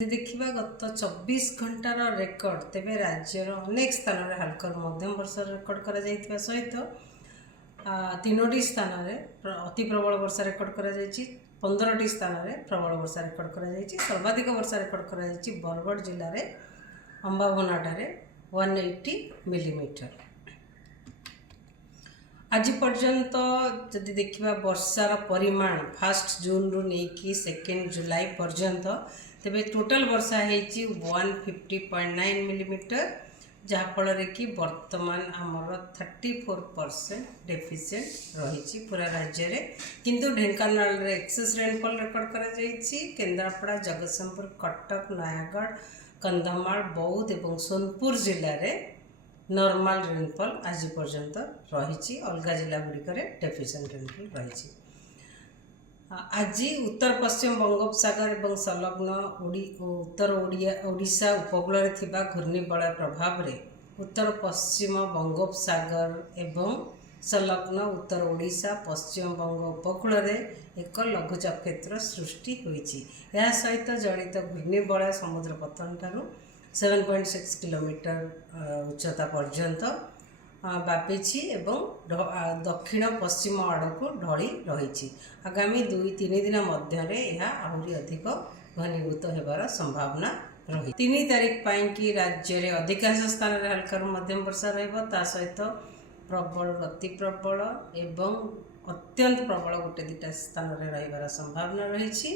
देखा गत 24 घंटार रेकर्ड तेरे राज्यर अनेक स्थान में हल्का मध्यम वर्षा रेकर्ड कर सहित 3टी स्थान में अति प्रबल वर्षा रेकर्ड कर 15टी स्थान में प्रबल वर्षा रेकर्ड कर सर्वाधिक वर्षा रेकर्ड कर बरगढ़ जिले में अंबाभनाठारे 180 मिलीमीटर। आज पर्यंत जदि देखा वर्षार परिमाण 1 जून रु नहीं 2 जुलाई पर्यंत तेरे टोटल वर्षा है 150.9 मिलीमीटर, जहाँफल कि वर्तमान आमर 34% डेफिसिएंट रही पूरा राज्य में। किंतु ढेंकानाल एक्सेस रेनफॉल रेकर्ड कर केन्द्रापड़ा, जगतसिंहपुर, कटक, नयागढ़, कंधमाल, बौद्ध और सोनपुर जिले में नॉर्मल रेनफॉल आज पर्यंत रही। अलग जिला गुड़िक डेफिसिएंट रेनफॉल रही। आज उत्तर पश्चिम बंगोपसागर और संलग्न उत्तर ओडिशा उपकूल घूर्णिबलय प्रभाव रे उत्तर पश्चिम बंगोपसागर एवं संलग्न उत्तर ओडिशा पश्चिम बंग उपकूल एक लघुचाप क्षेत्र सृष्टि होइछि। यह सहित जड़ित घूर्णिबलय समुद्र पतन ठारू 7.6 किलोमीटर उच्चता पर्यंत व्यापी एवं दक्षिण पश्चिम आड़ को ढली रही। आगामी 2-3 दिन मध्य आहरी अधिक घनीभूत होबार संभावना रही। 3 तारीख कि राज्य में अधिकांश स्थान में हल्का मध्यम वर्षा रहा सहित प्रबल अति प्रबल एवं अत्यंत प्रबल 1-2 स्थान में रही संभावना रही।